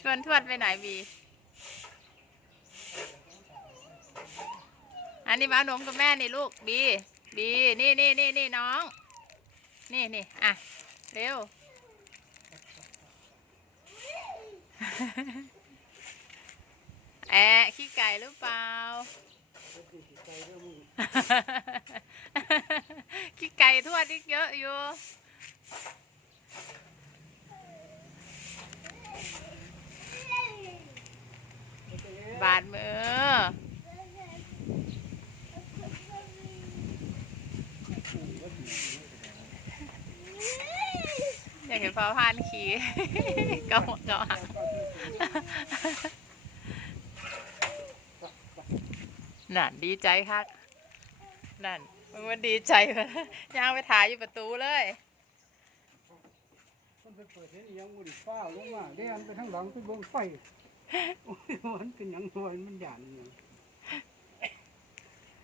ชวนทวดไปไหนบีอันนี้มาเอานมกับแม่นี่ลูกบีบีนี่นี่นี่นี่น้อง นี่นี่อะเร็วแอะขี้ไก่หรือเปล่าขี้ไก่ทวดอีกเยอะอยู่ บาดมืออยากเห็นฟ้าพานขี่เกาเกาหางนั่นดีใจคักนั่นมันมันดีใจวะย่างไปถ่ายอยู่ประตูเลยมันไปเปิดเห็นยังบุหรี่ฟ้าลงมาเดินไปข้างหลังไปเบิ่งไฟ มันเป็นหยังไงมันหยาดอิหยัง